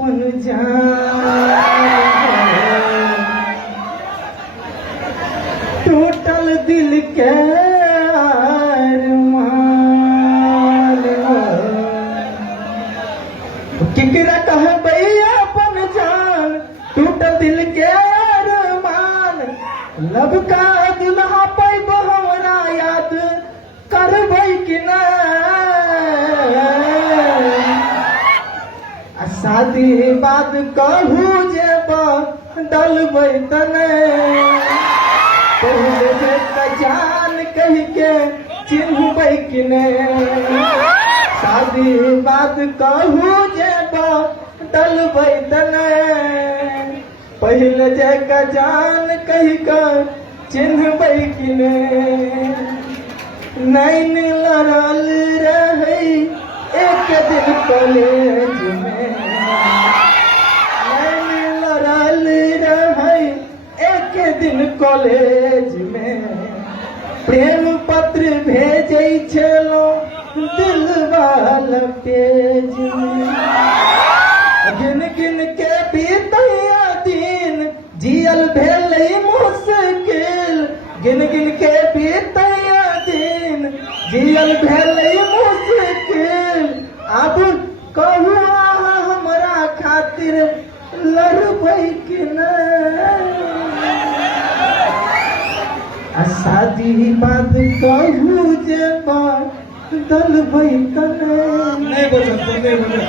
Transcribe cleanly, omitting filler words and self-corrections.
अपन जान, टूटल दिल के अरमान, केकरा कहबै अपन जान, टूटल दिल के अरमान। लब का दुल्हा पैब हमरा याद करबै कि ना, शादी बाद कहू जे डलबै तने, पहले से जान कह के चिन्हबै कि नहीं। शादी बाद कहू जे डलबै तने, पहले जे जान कह के चिन्हबै कि नहीं। नैन लड़ल रहे एक दिन कॉलेज में, नैन लड़ल रहे एक दिन कॉलेज में। प्रेम पत्र भेजै छलो दिल वाला पेज में, गिन गिन के बीतैया दिन जियल भेलै मुश्किल, गिन गिन के बीतैया दिन जियल भेलै मुश्किल। अब कहू अहाँ हमरा खातिर लड़बै कि नहीं, शादी बाद कहू जे डलबै तने। नहीं बोल सकते, नहीं बोल।